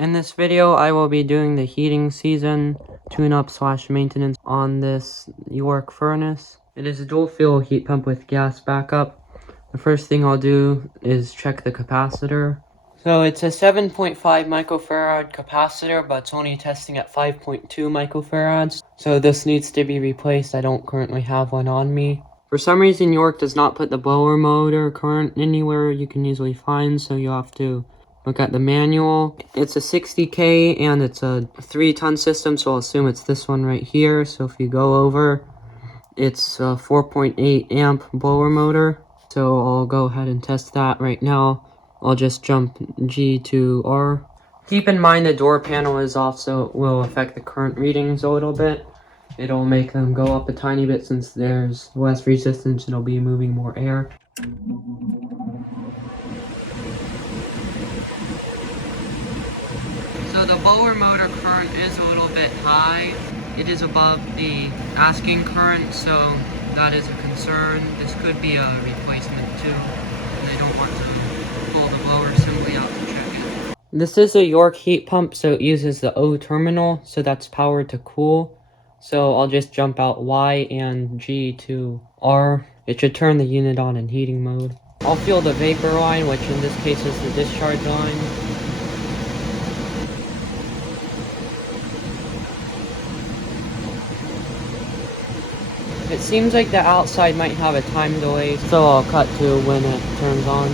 In this video, I will be doing the heating season tune-up / maintenance on this York furnace. It is a dual fuel heat pump with gas backup. The first thing I'll do is check the capacitor. So it's a 7.5 microfarad capacitor, but it's only testing at 5.2 microfarads. So this needs to be replaced. I don't currently have one on me. For some reason, York does not put the blower motor current anywhere you can easily find, so you'll have to look at the manual. It's a 60K and it's a 3-ton system, so I'll assume it's this one right here. So if you go over, it's a 4.8 amp blower motor. So I'll go ahead and test that right now. I'll just jump G to R. Keep in mind the door panel is off, so it will affect the current readings a little bit. It'll make them go up a tiny bit since there's less resistance. It'll be moving more air. So the blower motor current is a little bit high. It is above the asking current, so that is a concern. This could be a replacement too, and I don't want to pull the blower assembly out to check it. This is a York heat pump, so it uses the O terminal, so that's powered to cool. So I'll just jump out Y and G to R. It should turn the unit on in heating mode. I'll feel the vapor line, which in this case is the discharge line. It seems like the outside might have a time delay, so I'll cut to when it turns on.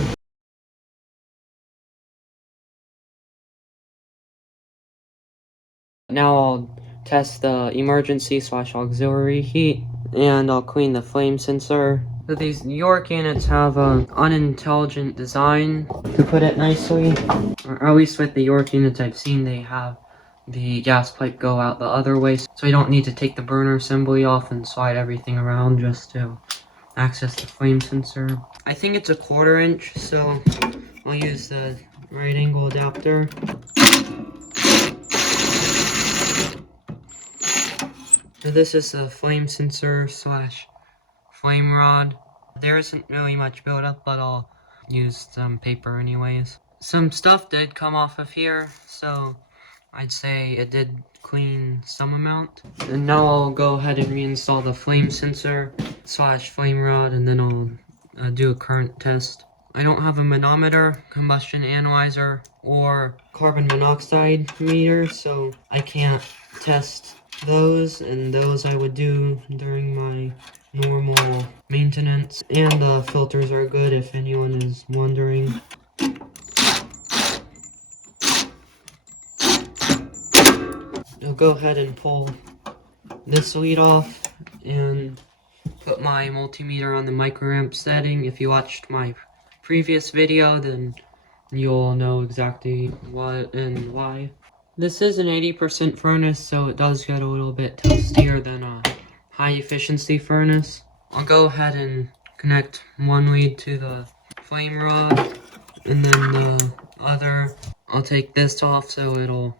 Now I'll test the emergency / auxiliary heat, and I'll clean the flame sensor. So these York units have an unintelligent design, to put it nicely. Or at least with the York units I've seen, they have the gas pipe go out the other way, so you don't need to take the burner assembly off and slide everything around just to access the flame sensor. I think it's a 1/4 inch, so I'll use the right angle adapter. So this is the flame sensor / flame rod. There isn't really much buildup, but I'll use some paper anyways. Some stuff did come off of here, so I'd say it did clean some amount. And now I'll go ahead and reinstall the flame sensor / flame rod, and then I'll do a current test. I don't have a manometer, combustion analyzer, or carbon monoxide meter, so I can't test those, and those I would do during my normal maintenance. And the filters are good if anyone is wondering. I'll go ahead and pull this lead off and put my multimeter on the microamp setting. If you watched my previous video, then you'll know exactly what and why. This is an 80% furnace, so it does get a little bit toastier than a high efficiency furnace. I'll go ahead and connect one lead to the flame rod, and then the other, I'll take this off so it'll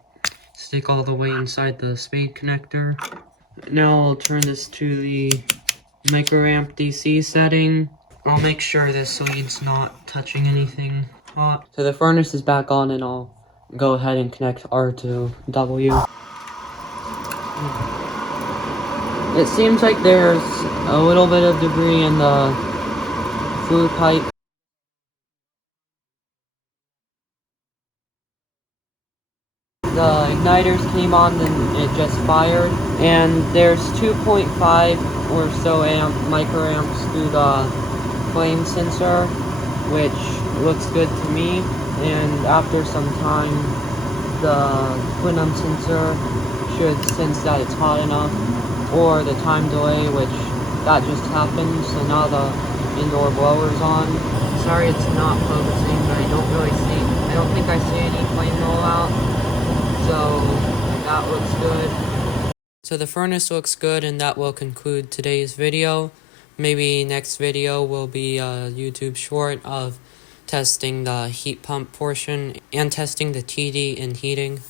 stick all the way inside the spade connector. Now I'll turn this to the microamp DC setting. I'll make sure this lead's not touching anything hot. So the furnace is back on, and I'll go ahead and connect R to W. It seems like there's a little bit of debris in the flue pipe. The igniters came on, then it just fired, and there's 2.5 or so microamps through the flame sensor, which looks good to me. And after some time, the quantum sensor should sense that it's hot enough, or the time delay, which that just happened. So now the indoor blower's on. Sorry it's not focusing, but I don't think I see any flame rollout. So that looks good. So the furnace looks good, and that will conclude today's video. Maybe next video will be a YouTube short of testing the heat pump portion and testing the TD and heating.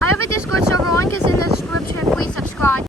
I have a Discord server, link is in the description. Please subscribe.